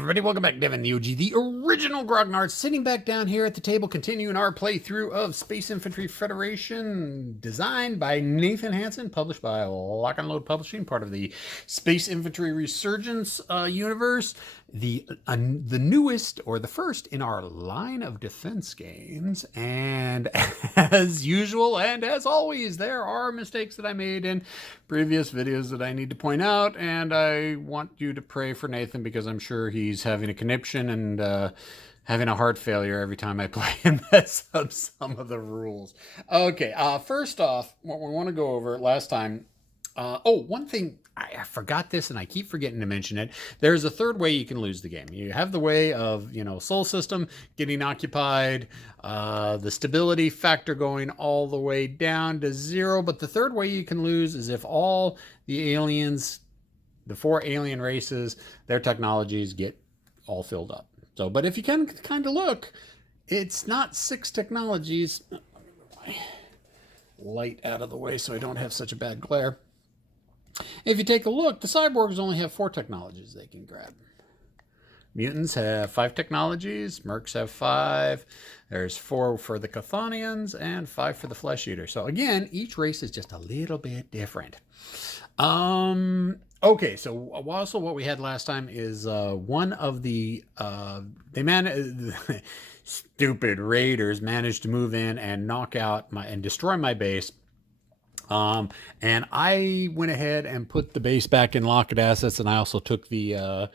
everybody, welcome back. Devin, the OG, the original Grognard, sitting back down here at the table, continuing our playthrough of Space Infantry Federation, designed by Nathan Hansen, published by Lock and Load Publishing, part of the Space Infantry Resurgence universe, the newest, or the first in our line of defense games. And as usual, and as always, there are mistakes that I made in previous videos that I need to point out, and I want you to pray for Nathan because I'm sure he's having a conniption and having a heart failure every time I play and mess up some of the rules. Okay, first off, what we want to go over last time. One thing, I forgot this and I keep forgetting to mention it. There's a third way you can lose the game. You have the way of, Sol system getting occupied, the stability factor going all the way down to 0. But the third way you can lose is if all the aliens, the 4 alien races, their technologies get all filled up. So, but if you can kind of look, it's not 6 technologies. Let me move my light out of the way so I don't have such a bad glare. If you take a look, the cyborgs only have 4 technologies they can grab. Mutants have 5 technologies. Mercs have 5. There's 4 for the Cthonians and 5 for the Flesh Eater. So again, each race is just a little bit different. Okay, so also what we had last time is one of the stupid raiders managed to move in and knock out and destroy my base. And I went ahead and put the base back in locked assets, and I also took the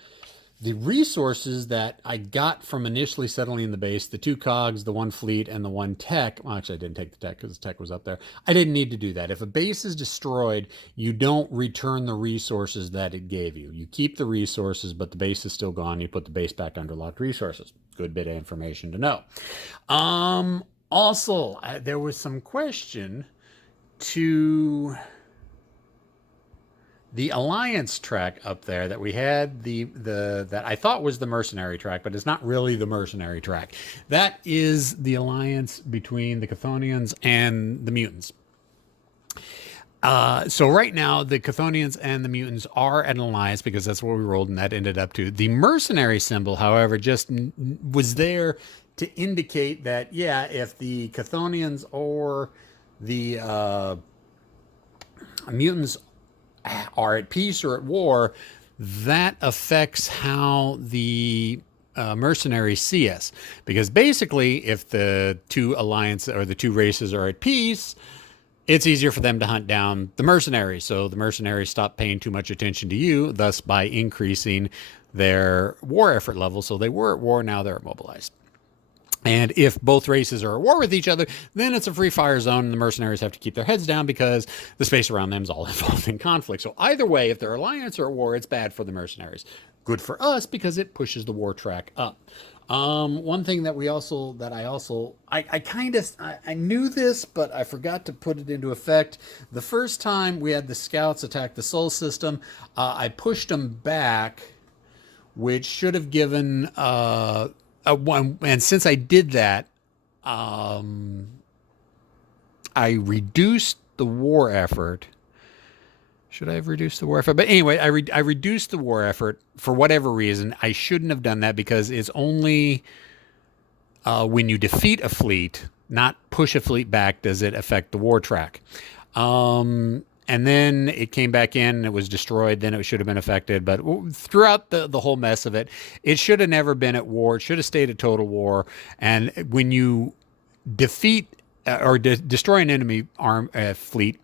resources that I got from initially settling the base, the 2 cogs, the 1 fleet, and the 1 tech. Well, actually, I didn't take the tech because the tech was up there. I didn't need to do that. If a base is destroyed, you don't return the resources that it gave you. You keep the resources, but the base is still gone. You put the base back under locked resources. Good bit of information to know. Also, there was some question to the alliance track up there that we had, that I thought was the mercenary track, but it's not really the mercenary track. That is the alliance between the Cthonians and the mutants. So right now, the Cthonians and the mutants are at an alliance because that's what we rolled, and that ended up to. The mercenary symbol, however, just was there to indicate that, yeah, if the Cthonians or the mutants are at peace or at war, that affects how the mercenaries see us. Because basically, if the 2 alliances or the 2 races are at peace, it's easier for them to hunt down the mercenaries. So the mercenaries stop paying too much attention to you, thus by increasing their war effort level. So they were at war, now they're mobilized. And if both races are at war with each other, then it's a free fire zone and the mercenaries have to keep their heads down because the space around them is all involved in conflict. So either way, if their alliance are at war, it's bad for the mercenaries. Good for us because it pushes the war track up. One thing that I knew this, but I forgot to put it into effect. The first time we had the scouts attack the Sol system, I pushed them back, which should have given... and since I did that, I reduced the war effort. Should I have reduced the war effort? But anyway, I reduced the war effort for whatever reason. I shouldn't have done that because it's only when you defeat a fleet, not push a fleet back, does it affect the war track. And then it came back in and it was destroyed. Then it should have been affected. But throughout the whole mess of it, it should have never been at war. It should have stayed at total war. And when you defeat or destroy an enemy fleet,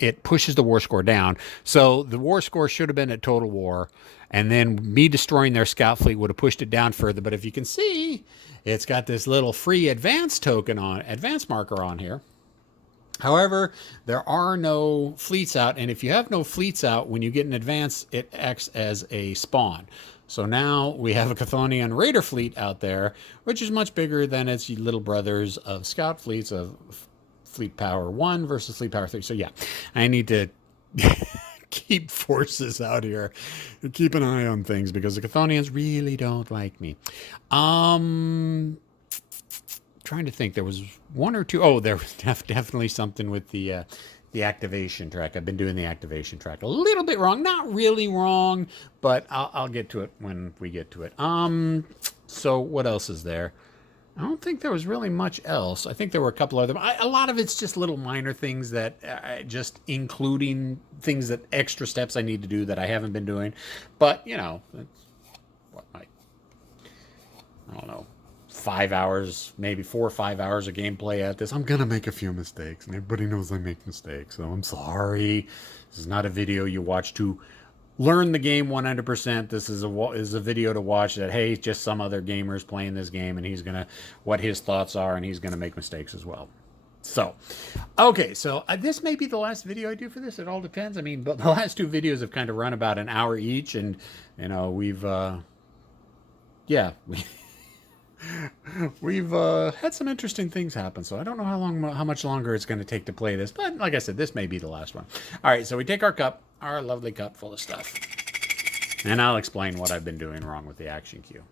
it pushes the war score down. So the war score should have been at total war. And then me destroying their scout fleet would have pushed it down further. But if you can see, it's got this little free advance marker on here. However, there are no fleets out, and if you have no fleets out, when you get an advance, it acts as a spawn. So now we have a Chthonian raider fleet out there, which is much bigger than its little brothers of scout fleets of fleet power 1 versus fleet power 3. So yeah, I need to keep forces out here, keep an eye on things, because the Chthonians really don't like me. Trying to think, there was 1 or 2. Oh, there was definitely something with the the activation track. I've been doing the activation track a little bit wrong. Not really wrong, but I'll get to it when we get to it. So what else is there? I don't think there was really much else. I think there were a couple other. A lot of it's just little minor things that just including things that extra steps I need to do that I haven't been doing. But, you know, it's what, like, I don't know, 5 hours, maybe 4 or 5 hours of gameplay at this. I'm going to make a few mistakes, and everybody knows I make mistakes, so I'm sorry. This is not a video you watch to learn the game 100%. This is a video to watch that, hey, just some other gamer's playing this game, and he's going to, what his thoughts are, and he's going to make mistakes as well. So, okay, so this may be the last video I do for this. It all depends. I mean, but the last 2 videos have kind of run about an hour each, and, you know, we've had some interesting things happen, so I don't know how much longer it's going to take to play this, but like I said, this may be the last one. All right, so we take our cup, our lovely cup full of stuff, and I'll explain what I've been doing wrong with the action cue.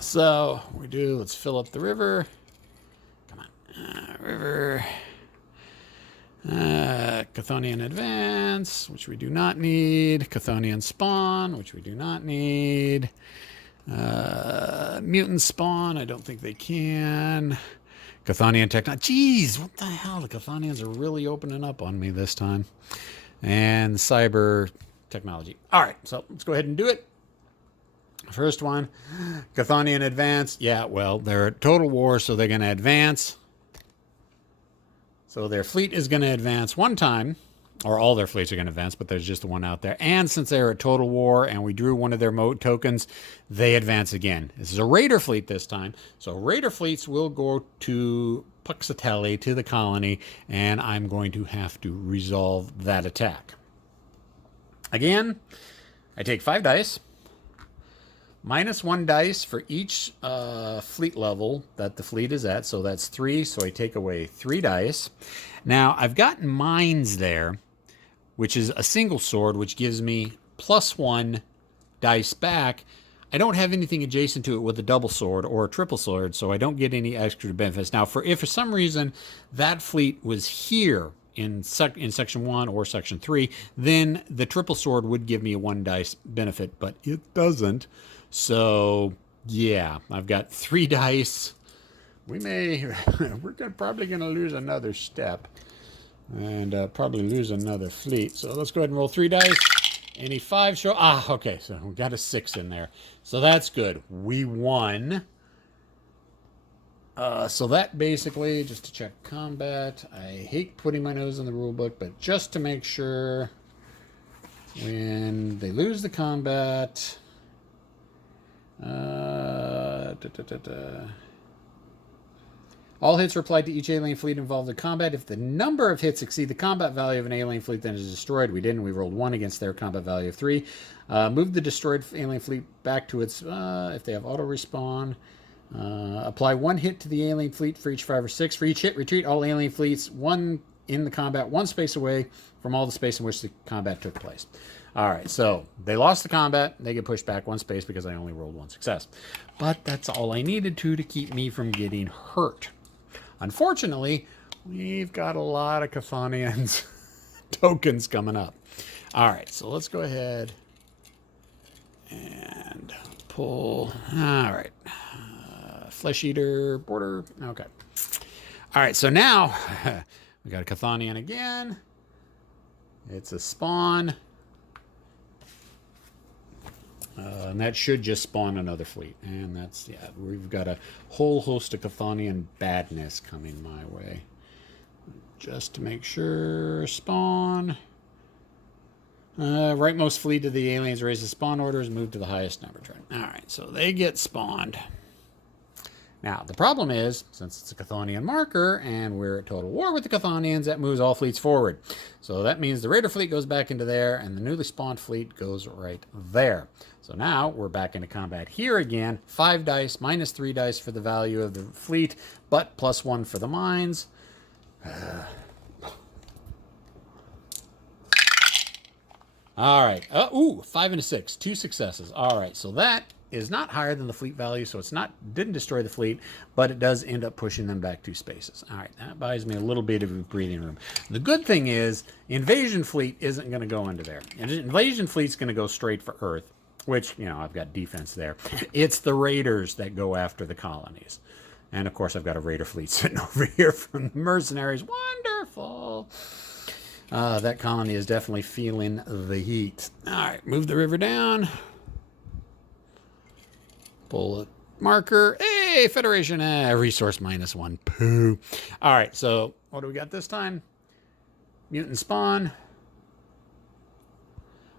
So let's fill up the river. Come on, river. Chthonian advance, which we do not need. Chthonian spawn, which we do not need. Mutant spawn, I don't think they can. Chthonian technology. Jeez, what the hell? The Chthonians are really opening up on me this time. And cyber technology. All right, so let's go ahead and do it. First one, Chthonian advance. Yeah, well, they're at total war, so they're going to advance. So their fleet is going to advance one time. Or all their fleets are going to advance, but there's just the one out there. And since they're at Total War and we drew one of their tokens, they advance again. This is a Raider fleet this time. So Raider fleets will go to Puxatelli, to the colony, and I'm going to have to resolve that attack. Again, I take 5 dice, minus 1 dice for each fleet level that the fleet is at. So that's 3, so I take away 3 dice. Now, I've got mines there, which is a single sword, which gives me +1 dice back. I don't have anything adjacent to it with a double sword or a triple sword, so I don't get any extra benefits. Now, if for some reason that fleet was here in Section 1 or Section 3, then the triple sword would give me a 1 dice benefit, but it doesn't. So, yeah, I've got 3 dice. We're probably going to lose another step. And probably lose another fleet. So let's go ahead and roll 3 dice. Any 5 show? Okay. So we got a 6 in there. So that's good. We won. So that basically, just to check combat. I hate putting my nose in the rule book, but just to make sure, when they lose the combat, all hits are applied to each alien fleet involved in combat. If the number of hits exceed the combat value of an alien fleet, then it is destroyed. We didn't. We rolled 1 against their combat value of 3. Move the destroyed alien fleet back to its, if they have auto respawn. Apply 1 hit to the alien fleet for each 5 or 6. For each hit, retreat all alien fleets 1 in the combat, 1 space away from all the space in which the combat took place. All right, so they lost the combat. They get pushed back 1 space because I only rolled 1 success. But that's all I needed to keep me from getting hurt. Unfortunately, we've got a lot of Chthonians tokens coming up. All right, so let's go ahead and pull. All right, Flesh Eater border. Okay. All right, so now we got a Chthonian again. It's a spawn. And that should just spawn another fleet. And that's, yeah, we've got a whole host of Chthonian badness coming my way. Just to make sure, spawn. Rightmost fleet of the aliens raises spawn orders, move to the highest number. Alright, so they get spawned. Now, the problem is, since it's a Chthonian marker, and we're at total war with the Chthonians, that moves all fleets forward. So that means the Raider fleet goes back into there, and the newly spawned fleet goes right there. So now, we're back into combat here again. 5 dice, minus 3 dice for the value of the fleet, but +1 for the mines. All right. 5 and a 6. 2 successes. All right, so that is not higher than the fleet value, so it's not didn't destroy the fleet, but it does end up pushing them back 2 spaces. All right, that buys me a little bit of breathing room. The good thing is, invasion fleet isn't going to go into there. Invasion fleet's going to go straight for Earth, which, you know, I've got defense there. It's the raiders that go after the colonies. And, of course, I've got a raider fleet sitting over here from the mercenaries. Wonderful. That colony is definitely feeling the heat. All right, move the river down. Pull a marker. Hey, Federation. Resource -1. Pooh. All right, so what do we got this time? Mutant spawn.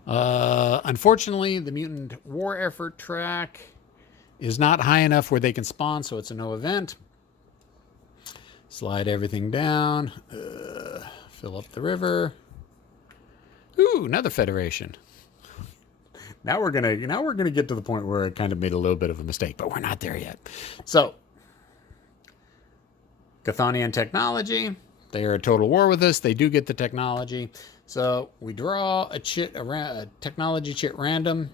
Unfortunately, the mutant war effort track is not high enough where they can spawn, so it's a no event. Slide everything down. Fill up the river. Ooh, another Federation. Now we're gonna get to the point where I kind of made a little bit of a mistake, but we're not there yet. So, Cthonian technology. They are at total war with us. They do get the technology. So we draw a technology chit random.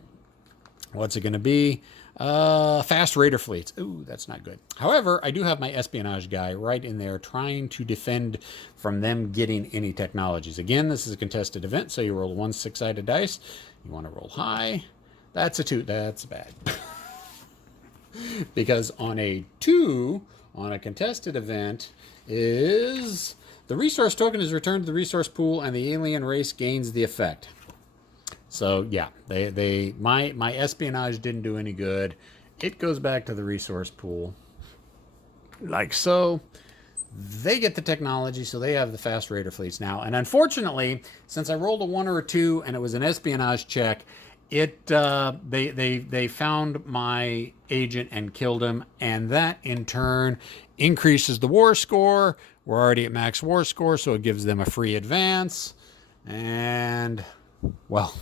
What's it going to be? Fast raider fleets. Ooh, that's not good. However, I do have my espionage guy right in there trying to defend from them getting any technologies. Again, this is a contested event, so you roll 1 6-sided dice. You want to roll high. That's a 2. That's bad. Because on a 2, on a contested event, is the resource token is returned to the resource pool and the alien race gains the effect. So yeah, my espionage didn't do any good. It goes back to the resource pool, like so. They get the technology, so they have the fast raider fleets now. And unfortunately, since I rolled a 1 or a 2 and it was an espionage check, they found my agent and killed him, and that in turn increases the war score. We're already at max war score, so it gives them a free advance. And well,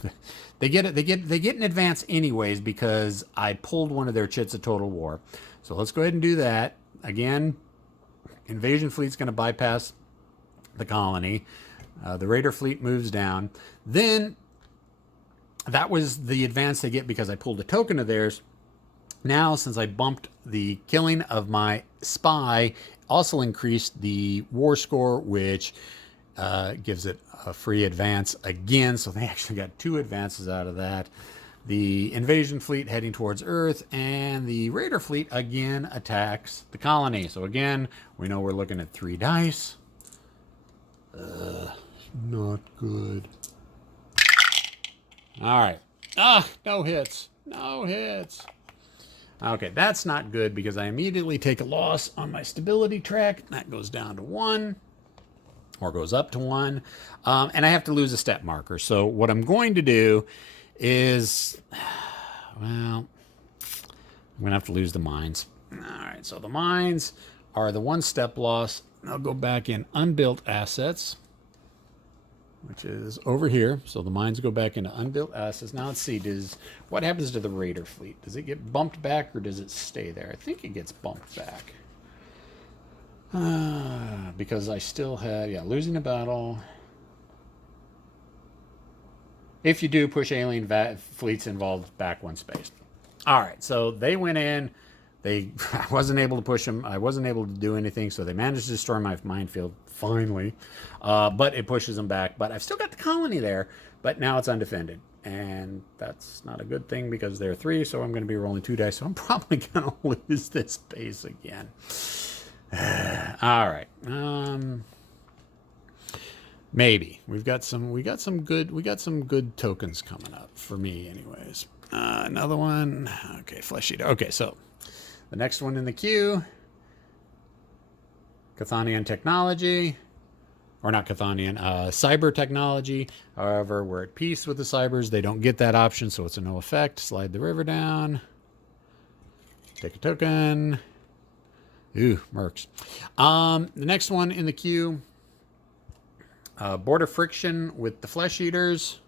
they get an advance anyways because I pulled one of their chits of total war. So let's go ahead and do that again. Invasion fleet's going to bypass the colony. The raider fleet moves down. Then that was the advance they get because I pulled a token of theirs. Now, since I bumped the killing of my spy, also increased the war score, which gives it a free advance again. So they actually got 2 advances out of that. The invasion fleet heading towards Earth, and the raider fleet again attacks the colony. So again, we know we're looking at 3 dice. Not good. All right. No hits. No hits. Okay, that's not good because I immediately take a loss on my stability track. That goes down to 1. Or goes up to 1. And I have to lose a step marker. So what I'm going to do is, well, I'm going to have to lose the mines. All right, so the mines are the 1 step loss. I'll go back in unbuilt assets, which is over here. So the mines go back into unbuilt assets. Now let's see, what happens to the raider fleet? Does it get bumped back or does it stay there? I think it gets bumped back. Because I still had, losing a battle. If you do, push alien fleets involved back 1 space. All right, so they went in. I wasn't able to push them. I wasn't able to do anything, so they managed to destroy my minefield, finally. But it pushes them back. But I've still got the colony there, but now it's undefended. And that's not a good thing because they're 3, so I'm going to be rolling 2 dice, so I'm probably going to lose this base again. All right. Maybe we got some good tokens coming up for me anyways. Another one. Okay, flesh eater. Okay, so the next one in the queue, Cthonian technology, or not Cthonian, cyber technology. However, we're at peace with the cybers. They don't get that option, so it's a no effect. Slide the river down. Take a token. Ooh, mercs. The next one in the queue, border friction with the flesh eaters.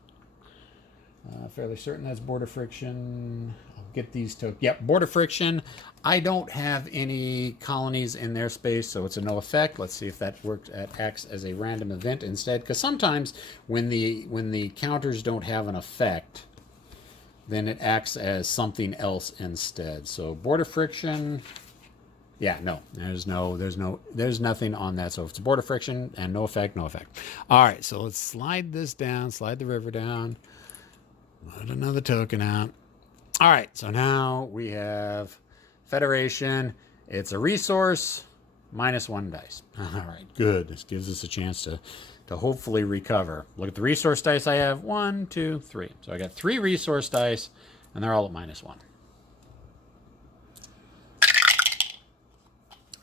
Fairly certain that's border friction. I'll get these tokens. Yep, border friction. I don't have any colonies in their space, so it's a no effect. Let's see if that acts as a random event instead. Because sometimes when the counters don't have an effect, then it acts as something else instead. So border friction, yeah, no, there's nothing on that. So if it's border friction and no effect, no effect. All right, so let's slide this down, slide the river down, let another token out. All right, so now we have Federation. It's a resource, -1 dice. All right, good. This gives us a chance to hopefully recover. Look at the resource dice I have. 1, 2, 3. So I got 3 resource dice, and they're all at -1.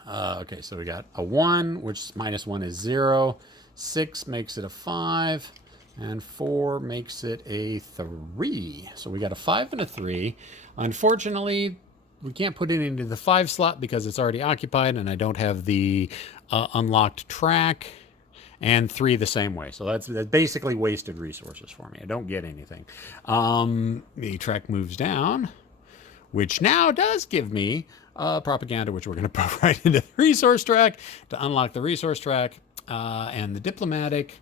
Okay, so we got a 1, which -1 is 0. 6 makes it a 5. And 4 makes it a 3. So we got a 5 and a 3. Unfortunately, we can't put it into the 5 slot because it's already occupied, and I don't have the unlocked track. And 3 the same way. So that's basically wasted resources for me. I don't get anything. The track moves down, which now does give me propaganda, which we're going to put right into the resource track to unlock the resource track. And the diplomatic,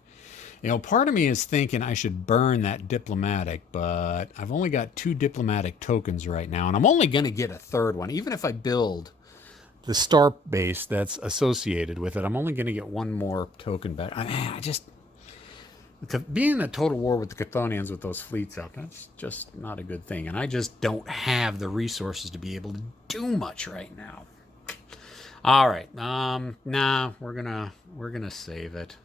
you know, part of me is thinking I should burn that diplomatic, but I've only got 2 diplomatic tokens right now, and I'm only going to get a 3rd one. Even if I build the star base that's associated with it, I'm only going to get 1 more token back. I just, being in a total war with the Cthonians with those fleets out, that's just not a good thing. And I just don't have the resources to be able to do much right now. All right. Nah, we're gonna save it.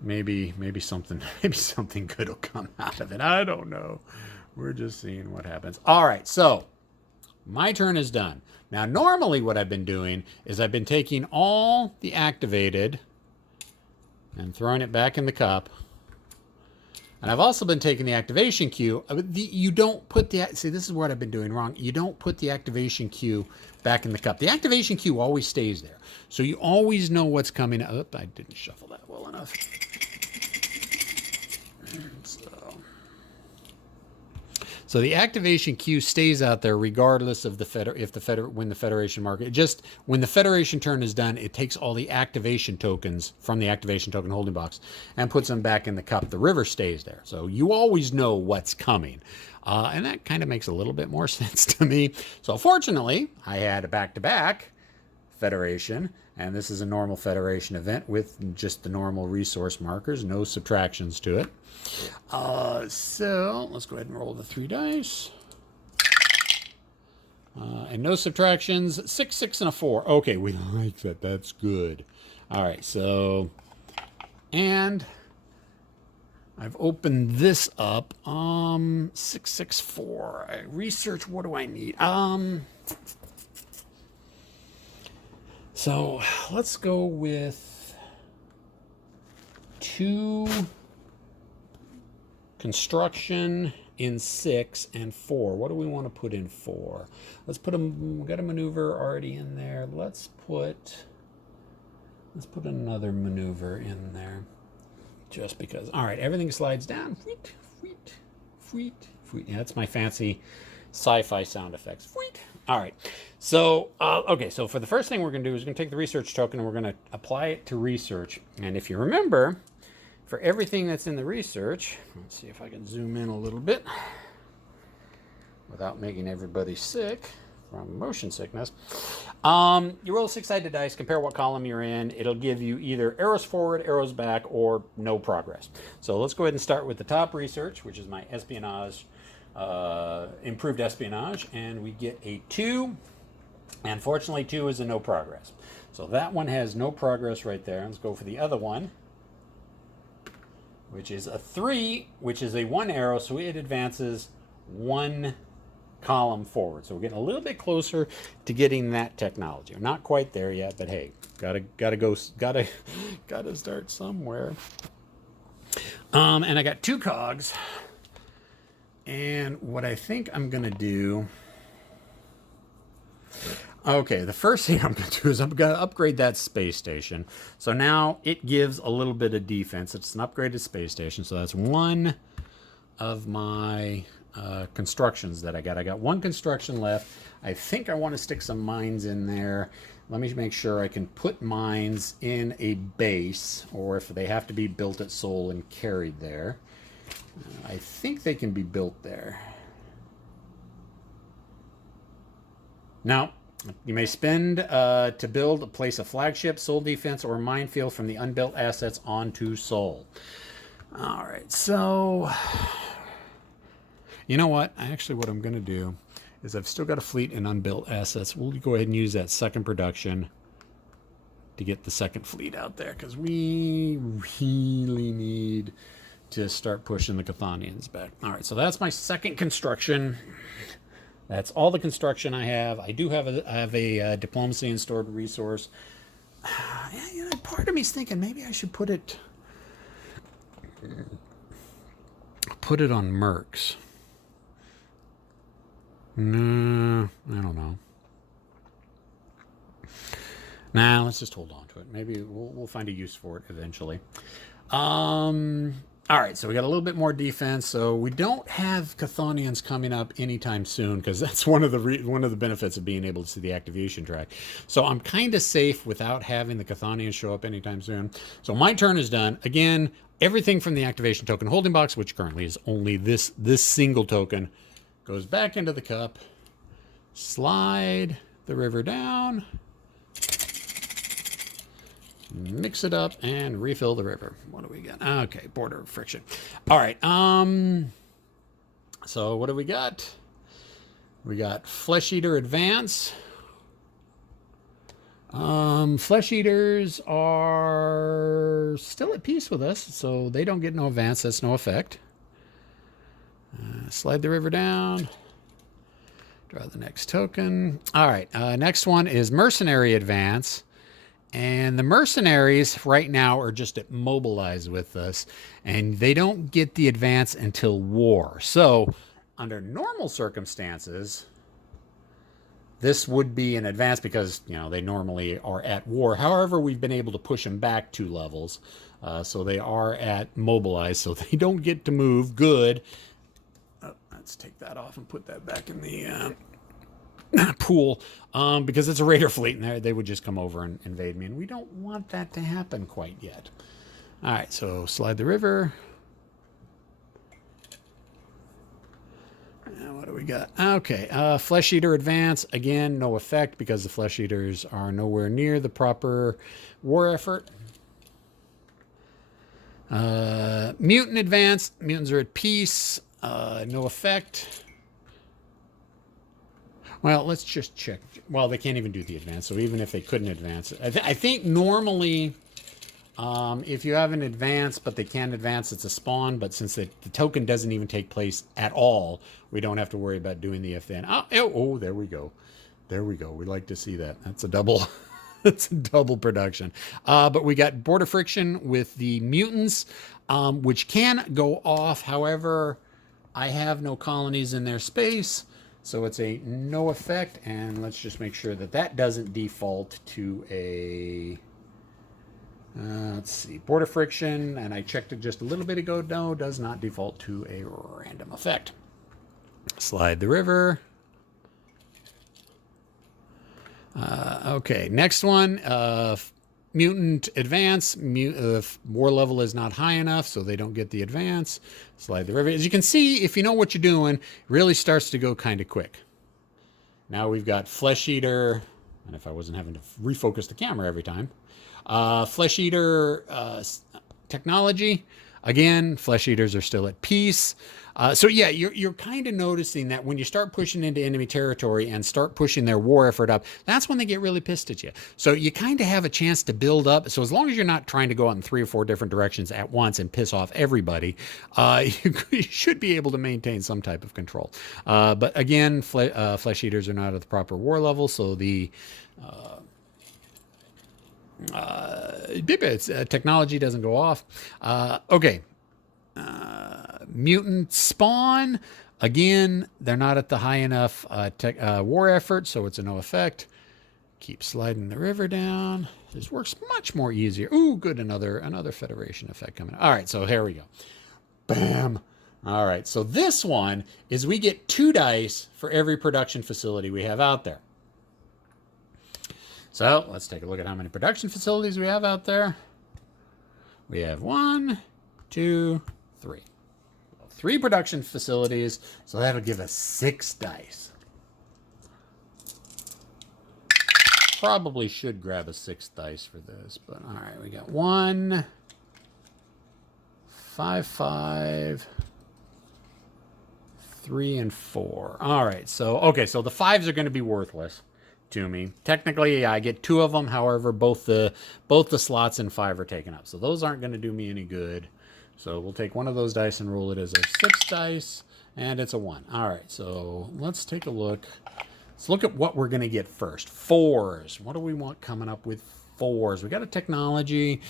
Maybe something good will come out of it. I don't know. We're just seeing what happens. All right. So my turn is done. Now, normally what I've been doing is I've been taking all the activated and throwing it back in the cup. And I've also been taking the activation queue. You don't put the, see, this is what I've been doing wrong. You don't put the activation queue back in the cup. The activation queue always stays there. So you always know what's coming up. I didn't shuffle that well enough. So the activation queue stays out there regardless of when the Federation market. Just when the Federation turn is done, it takes all the activation tokens from the activation token holding box and puts them back in the cup. The river stays there. So you always know what's coming. And that kind of makes a little bit more sense to me. So fortunately, I had a back-to-back Federation, and this is a normal Federation event with just the normal resource markers, no subtractions to it. So let's go ahead and roll the 3 dice. And no subtractions. 6, 6, and a 4. Okay, we like that. That's good. All right, so, and I've opened this up. 6, 6, 4. I research. What do I need? So let's go with 2 construction in 6 and 4. What do we want to put in 4? Let's put we got a maneuver already in there. Let's put another maneuver in there, just because. All right, everything slides down. Fweet, fweet, fweet, fweet. Yeah, that's my fancy sci-fi sound effects. Fweet. All right. So, okay. So for the first thing we're going to do is we're going to take the research token and we're going to apply it to research. And if you remember, for everything that's in the research, let's see if I can zoom in a little bit without making everybody sick from motion sickness. You roll 6-sided dice, compare what column you're in. It'll give you either arrows forward, arrows back, or no progress. So let's go ahead and start with the top research, which is my espionage, improved espionage, and we get a 2. And fortunately, 2 is a no progress. So that one has no progress right there. Let's go for the other one, which is a 3, which is a 1 arrow, so it advances 1 column forward. So we're getting a little bit closer to getting that technology. We're not quite there yet, but hey, gotta start somewhere. And I got 2 cogs. And what I think I'm gonna do, okay, the first thing I'm going to do is I'm going to upgrade that space station. So now it gives a little bit of defense. It's an upgraded space station. So that's 1 of my constructions that I got. I got 1 construction left. I think I want to stick some mines in there. Let me make sure I can put mines in a base, or if they have to be built at Seoul and carried there. I think they can be built there. Now, you may spend to build, place a flagship, soul defense, or minefield from the unbuilt assets onto Sol. All right, so you know what? Actually, what I'm going to do is I've still got a fleet in unbuilt assets. We'll go ahead and use that second production to get the second fleet out there because we really need to start pushing the Chthonians back. All right, so that's my second construction. That's all the construction I have. I do have a diplomacy and stored resource. You know, part of me's thinking maybe I should put it on mercs. No, I don't know. Nah, let's just hold on to it. Maybe we'll find a use for it eventually. All right, so we got a little bit more defense. So we don't have Chthonians coming up anytime soon because that's one of the benefits of being able to see the activation track. So I'm kind of safe without having the Chthonians show up anytime soon. So my turn is done. Again, everything from the activation token holding box, which currently is only this single token, goes back into the cup. Slide the river down. Mix it up and refill the river. What do we got? Okay, border friction. All right. So what do we got? We got Flesh Eater Advance. Flesh Eaters are still at peace with us, so they don't get no advance. That's no effect. Slide the river down. Draw the next token. All right. Next one is Mercenary Advance. And the mercenaries right now are just at mobilize with us, and they don't get the advance until war. So under normal circumstances, this would be an advance because, you know, they normally are at war. However, we've been able to push them back 2 levels. So they are at mobilize, so they don't get to move. Good. Oh, let's take that off and put that back in the pool because it's a raider fleet and they would just come over and invade me, and we don't want that to happen quite yet. All right, so slide the river. What do we got? Okay, Flesh Eater Advance. Again, no effect because the Flesh Eaters are nowhere near the proper war effort. Mutant Advance. Mutants are at peace. No effect. Well, let's just check. Well, they can't even do the advance, so even if they couldn't advance, I think normally if you have an advance but they can't advance, it's a spawn, but since the token doesn't even take place at all, we don't have to worry about doing the if then. Oh, there we go. There we go. We like to see that. That's a double. That's a double production. But we got border friction with the mutants, which can go off. However, I have no colonies in their space. So it's a no effect, and let's just make sure that that doesn't default to a, let's see, border friction, and I checked it just a little bit ago. No, does not default to a random effect. Slide the river. Okay, next one, mutant advance. War level is not high enough, so they don't get the advance. Slide the river. As you can see, if you know what you're doing, it really starts to go kind of quick. Now we've got Flesh Eater, and if I wasn't having to refocus the camera every time, Flesh Eater technology. Again, Flesh Eaters are still at peace. So yeah, you're kind of noticing that when you start pushing into enemy territory and start pushing their war effort up, that's when they get really pissed at you. So you kind of have a chance to build up. So as long as you're not trying to go out in 3 or 4 different directions at once and piss off everybody, you should be able to maintain some type of control. But again, Flesh Eaters are not at the proper war level, so the technology doesn't go off. Okay. Mutant spawn. Again, they're not at the high enough war effort, so it's a no effect. Keep sliding the river down. This works much more easier. Ooh, good. Another Federation effect coming. All right, so here we go. Bam. All right, so this one is we get 2 dice for every production facility we have out there. So let's take a look at how many production facilities we have out there. We have 1, 2, 3. 3 production facilities, so that'll give us 6 dice. Probably should grab a 6th dice for this, but all right, we got 1, 5, 5, 3, and 4. All right, so okay, so the 5s are going to be worthless to me. Technically, I get 2 of them. However, both the slots in 5 are taken up, so those aren't going to do me any good. So we'll take one of those dice and roll it as our 6th dice, and it's a 1. All right, so let's take a look. Let's look at what we're going to get first. 4s. What do we want coming up with 4s? We got a technology.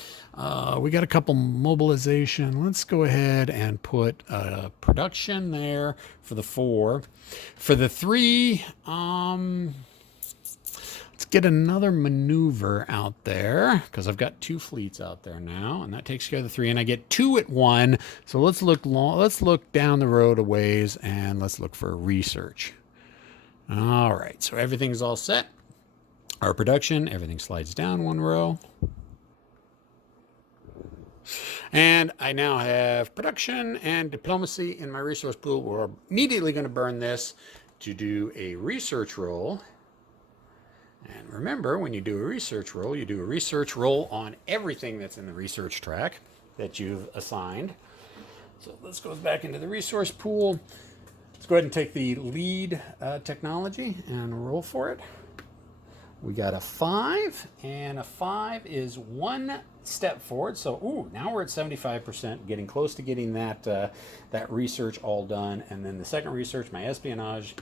We got a couple mobilization. Let's go ahead and put production there for the 4. For the 3, let's get another maneuver out there because I've got 2 fleets out there now, and that takes care of the 3, and I get 2 at 1. So let's look down the road a ways, and let's look for research. All right, so everything's all set. Our production, everything slides down 1 row. And I now have production and diplomacy in my resource pool. We're immediately going to burn this to do a research roll. And remember, when you do a research roll, you do a research roll on everything that's in the research track that you've assigned. So this goes back into the resource pool. Let's go ahead and take the lead technology and roll for it. We got a 5, and a 5 is 1 step forward. So, ooh, now we're at 75%, getting close to getting that research all done. And then the second research, my espionage,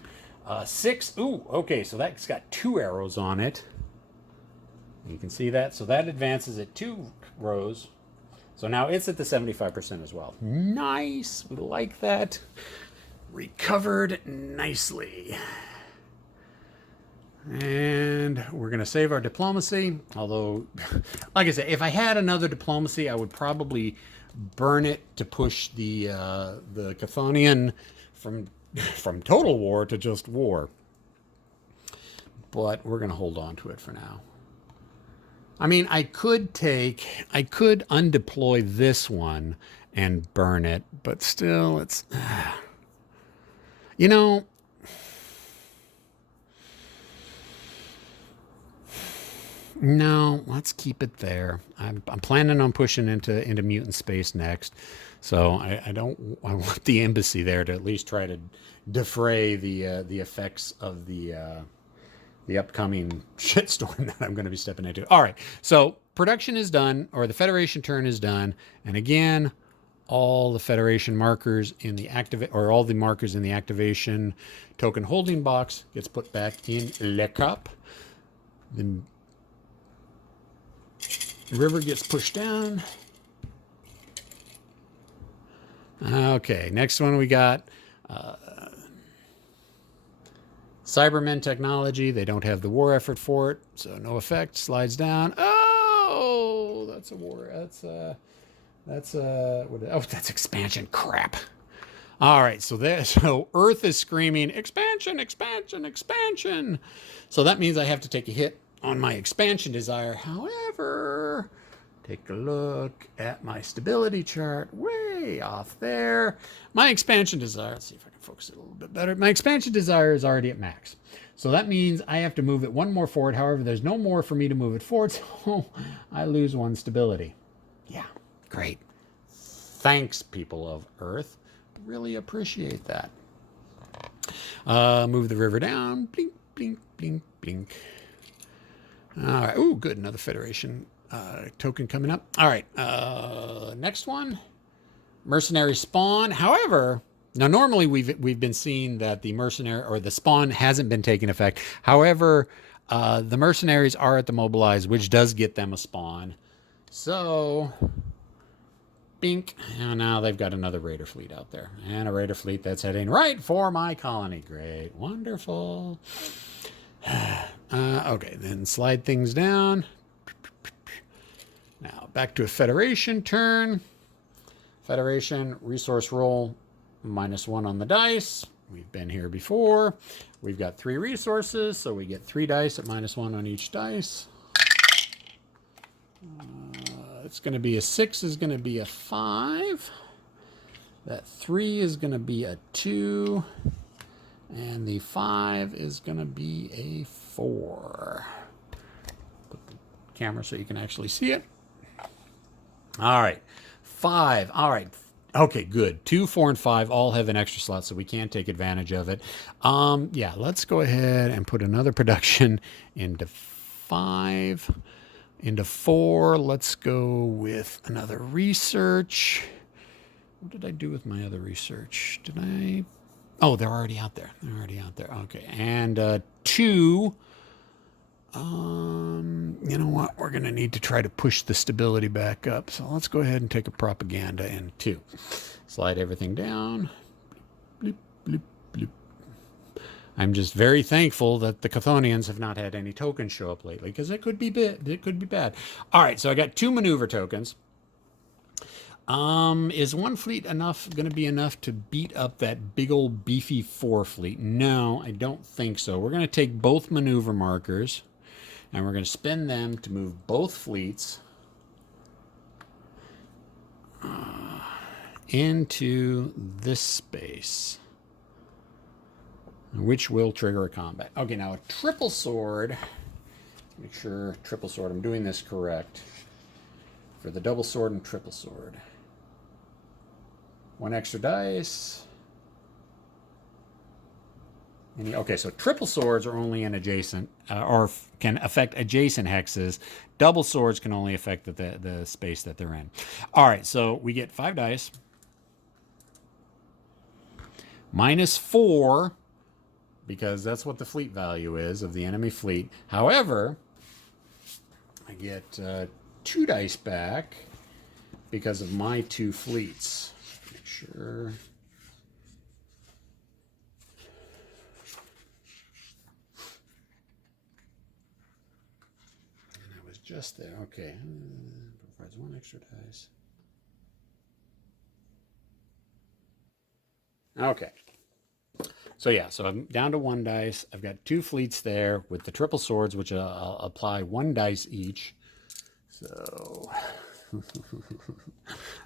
6. Ooh, okay, so that's got 2 arrows on it. You can see that. So that advances it 2 rows. So now it's at the 75% as well. Nice. We like that. Recovered nicely. And we're going to save our diplomacy. Although, like I said, if I had another diplomacy, I would probably burn it to push the Chthonian from total war to just war. But we're going to hold on to it for now. I mean, I could undeploy this one and burn it, but still, it's... You know, no, let's keep it there. I'm planning on pushing into mutant space next, so I want the embassy there to at least try to defray the effects of the upcoming shitstorm that I'm going to be stepping into. All right, so production is done, or the Federation turn is done, and again, all the Federation markers in the all the markers in the activation token holding box gets put back in Le Cap. The river gets pushed down. Okay, next one we got Cybermen technology. They don't have the war effort for it, so no effect. Slides down. Oh, that's a war. That's expansion. Crap. All right, so Earth is screaming expansion, expansion, expansion. So that means I have to take a hit on my expansion desire. However, take a look at my stability chart way off there. My expansion desire, let's see if I can focus it a little bit better. My expansion desire is already at max. So that means I have to move it 1 more forward. However, there's no more for me to move it forward, so I lose 1 stability. Yeah. Great. Thanks, people of Earth. Really appreciate that. Move the river down. Blink, blink, blink, blink. All right. Ooh, good. Another Federation token coming up. All right. Next one. Mercenary spawn. However, now normally we've been seeing that the mercenary or the spawn hasn't been taking effect. However, the mercenaries are at the mobilize, which does get them a spawn. So... Bink. And now they've got another raider fleet out there. And a raider fleet that's heading right for my colony. Great. Wonderful. Okay, then slide things down. Now, back to a Federation turn. Federation, resource roll, -1 on the dice. We've been here before. We've got 3 resources, so we get 3 dice at -1 on each dice. It's going to be a 6 is going to be a 5. That 3 is going to be a 2. And the 5 is going to be a 4. Put the camera so you can actually see it. All right. 5. All right. Okay, good. 2, 4, and 5 all have an extra slot, so we can't take advantage of it. Yeah, let's go ahead and put another production into 5. Into 4, let's go with another research. What did I do with my other research? Did I... Oh, they're already out there. They're already out there. Okay. And 2, you know what? We're going to need to try to push the stability back up. So let's go ahead and take a propaganda in 2. Slide everything down. Bloop, bloop, bloop. I'm just very thankful that the Chthonians have not had any tokens show up lately, because it could be bad. All right, so I got 2 maneuver tokens. Is 1 fleet going to be enough to beat up that big old beefy 4 fleet? No, I don't think so. We're going to take both maneuver markers, and we're going to spend them to move both fleets into this space, which will trigger a combat. Okay, now a triple sword. Make sure triple sword, I'm doing this correct. For the double sword and triple sword. 1 extra dice. Okay, so triple swords are only in adjacent, or can affect adjacent hexes. Double swords can only affect the space that they're in. All right, so we get 5 dice. -4, because that's what the fleet value is of the enemy fleet. However, I get 2 dice back because of my 2 fleets. Make sure. And I was just there. Okay. Provides 1 extra dice. Okay. So yeah, so I'm down to 1 dice. I've got 2 fleets there with the triple swords, which I'll apply 1 dice each. So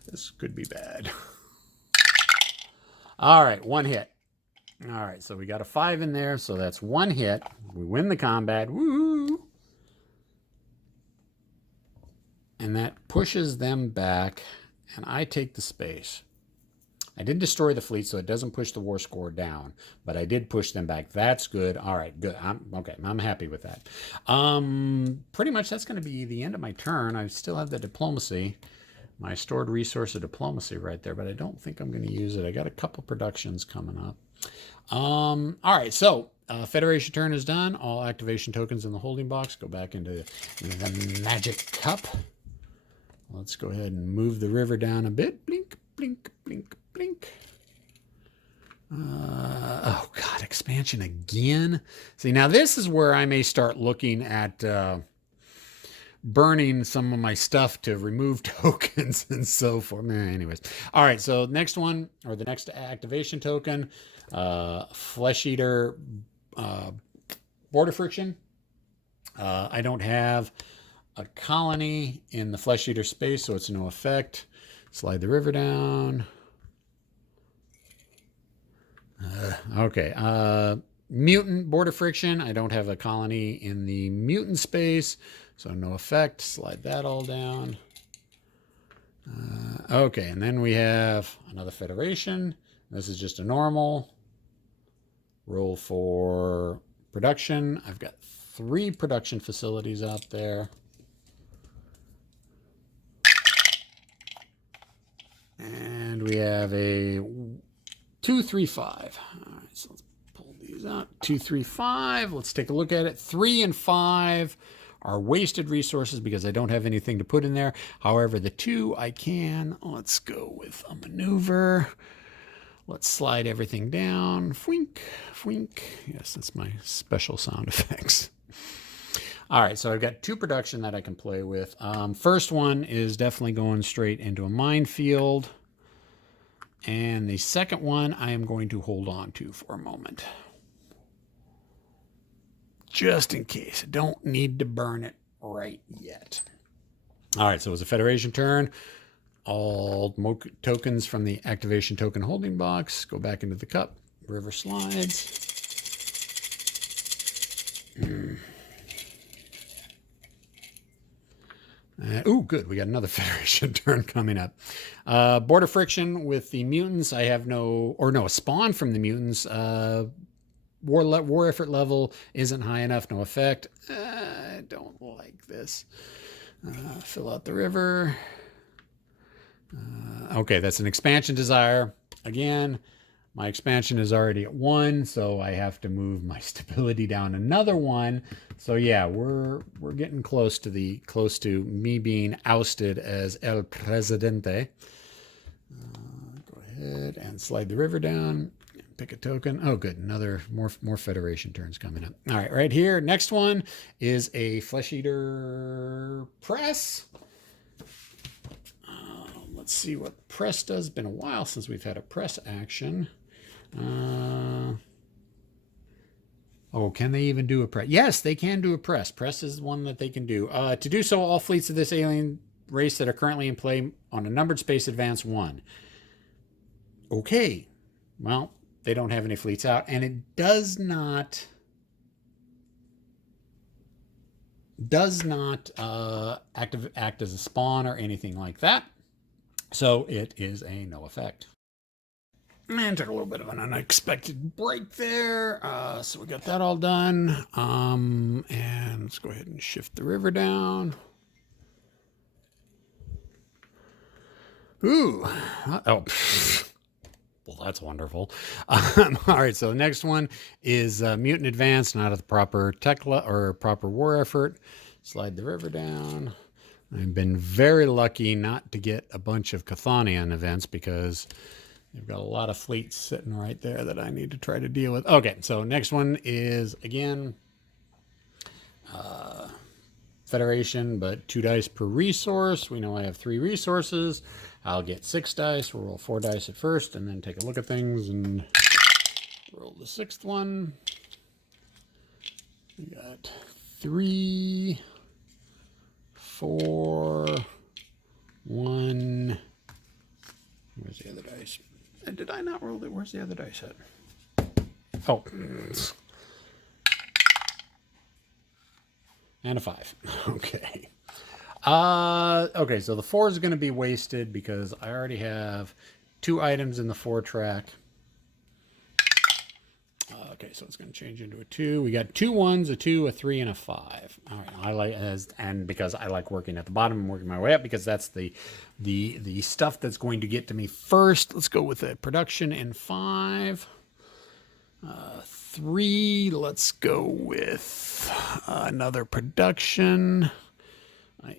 this could be bad. All right, 1 hit. All right, so we got a 5 in there, so that's 1 hit. We win the combat. Woo! And that pushes them back, and I take the space. I did destroy the fleet, so it doesn't push the war score down, but I did push them back. That's good. All right, good. I'm happy with that. Pretty much that's going to be the end of my turn. I still have the diplomacy, my stored resource of diplomacy right there, but I don't think I'm going to use it. I got a couple productions coming up. All right, so Federation turn is done. All activation tokens in the holding box go back into the magic cup. Let's go ahead and move the river down a bit. Blink, blink, blink, blink. Oh, God, expansion again. See, now this is where I may start looking at burning some of my stuff to remove tokens and so forth. Anyways. All right, so next one, or the next activation token, Flesh Eater Border Friction. I don't have a colony in the Flesh Eater space, so it's no effect. Slide the river down. Okay. Mutant Border Friction. I don't have a colony in the mutant space, so no effect. Slide that all down. Okay, and then we have another Federation. This is just a normal. Roll for production. I've got 3 production facilities out there. And we have a 2, 3, 5. All right, so let's pull these out. 2, 3, 5. Let's take a look at it. 3 and 5 are wasted resources because I don't have anything to put in there. However, the 2 I can. Let's go with a maneuver. Let's slide everything down. Fwink, fwink. Yes, that's my special sound effects. All right, so I've got 2 production that I can play with. First one is definitely going straight into a minefield. And the second one I am going to hold on to for a moment. Just in case. I don't need to burn it right yet. All right, so it was a Federation turn. all tokens from the activation token holding box go back into the cup. River slides. Ooh, good. We got another Federation turn coming up. Border friction with the mutants. I have a spawn from the mutants. War effort level isn't high enough. No effect. I don't like this. Fill out the river. Okay, that's an expansion desire. Again, my expansion is already at 1, so I have to move my stability down another 1. So yeah, we're getting close to me being ousted as El Presidente. Go ahead and slide the river down. Pick a token. Oh, good. Another more Federation turns coming up. All right, right here. Next one is a Flesh Eater Press. Let's see what press does. Been a while since we've had a press action. Oh, can they even do a press? Yes, they can do a press. Press is one that they can do. To do so, all fleets of this alien race that are currently in play on a numbered space advance 1. Okay. Well, they don't have any fleets out, and it does not act as a spawn or anything like that. So it is a no effect. And took a little bit of an unexpected break there. So we got that all done. And let's go ahead and shift the river down. Ooh. Oh. Well, that's wonderful. All right, so the next one is Mutant Advance, not at the proper tech or proper war effort. Slide the river down. I've been very lucky not to get a bunch of Cthonian events because they've got a lot of fleets sitting right there that I need to try to deal with. Okay, so next one is, again, Federation, but 2 dice per resource. We know I have 3 resources. I'll get 6 dice. We'll roll 4 dice at first and then take a look at things and roll the 6th one. We got 3, 4, 1. Where's the other dice? Did I not roll it? Where's the other dice at? Oh. And a 5. Okay. Okay, so the 4 is going to be wasted because I already have 2 items in the 4 track. Okay, so it's going to change into a 2. We got 2 1s, a 2, a 3, and a 5. All right, and because I like working at the bottom and working my way up because that's the stuff that's going to get to me first. Let's go with a production in 5. 3. Let's go with another production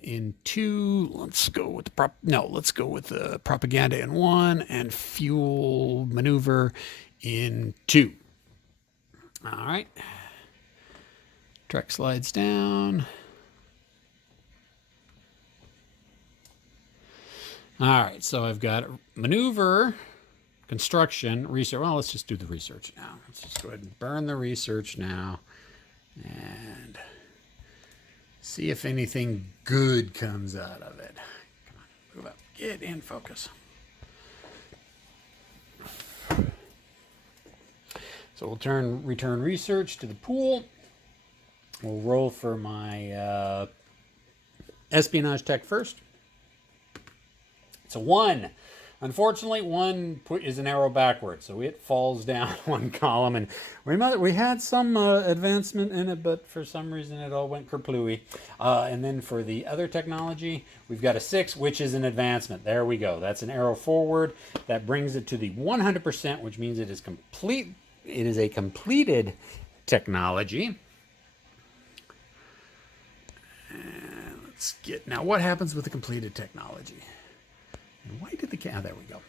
in 2. Let's go with the propaganda in 1 and fuel maneuver in 2. All right. Trek slides down. All right, so I've got maneuver, construction, research. Well, let's just do the research now. Let's just go ahead and burn the research now and see if anything good comes out of it. Come on, move up. Get in focus. So we'll return research to the pool. We'll roll for my espionage tech first. It's a 1. Unfortunately, 1 is an arrow backwards, so it falls down 1 column. And we had some advancement in it, but for some reason it all went kerplooey. And then for the other technology, we've got a 6, which is an advancement. There we go. That's an arrow forward. That brings it to the 100%, which means it is complete. It is a completed technology. And let's get now. What happens with the completed technology? And why did there we go.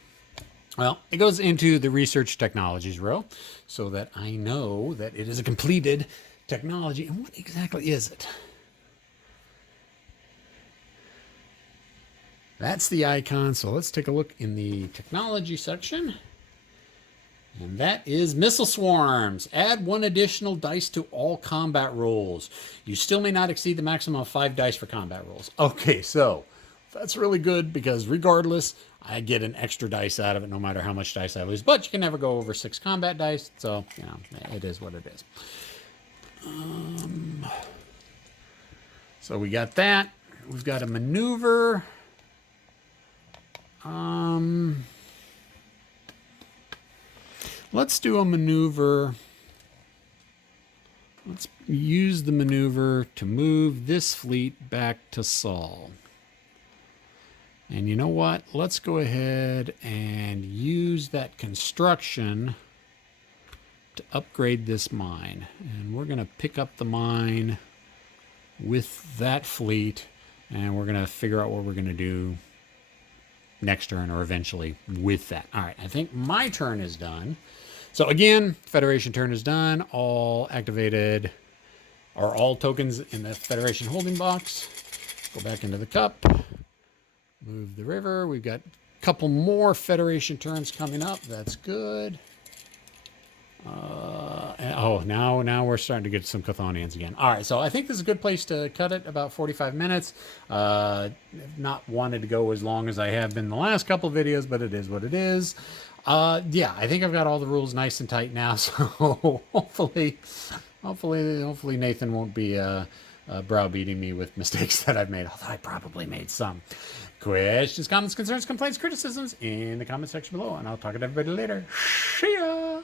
Well, it goes into the research technologies row so that I know that it is a completed technology. And what exactly is it? That's the icon. So let's take a look in the technology section. And that is missile swarms. Add 1 additional dice to all combat rolls. You still may not exceed the maximum of 5 dice for combat rolls. Okay, so That's really good because regardless, I get an extra dice out of it no matter how much dice I lose. But you can never go over 6 combat dice, so, you know, it is what it is. So we got that. We've got a maneuver. Let's do a maneuver. Let's use the maneuver to move this fleet back to Saul. And you know what? Let's go ahead and use that construction to upgrade this mine. And we're going to pick up the mine with that fleet, and we're going to figure out what we're going to do next turn or eventually with that. All right, I think my turn is done. So again, Federation turn is done. All activated, or all tokens in the Federation holding box. Go back into the cup. Move the river. We've got a couple more Federation turns coming up. That's good. Now we're starting to get some Cthonians again. All right, so I think this is a good place to cut it, about 45 minutes. Not wanted to go as long as I have been the last couple of videos, but it is what it is. Yeah, I think I've got all the rules nice and tight now, so hopefully Nathan won't be browbeating me with mistakes that I've made, although I probably made some. Questions, comments, concerns, complaints, criticisms in the comment section below, and I'll talk to everybody later. See ya!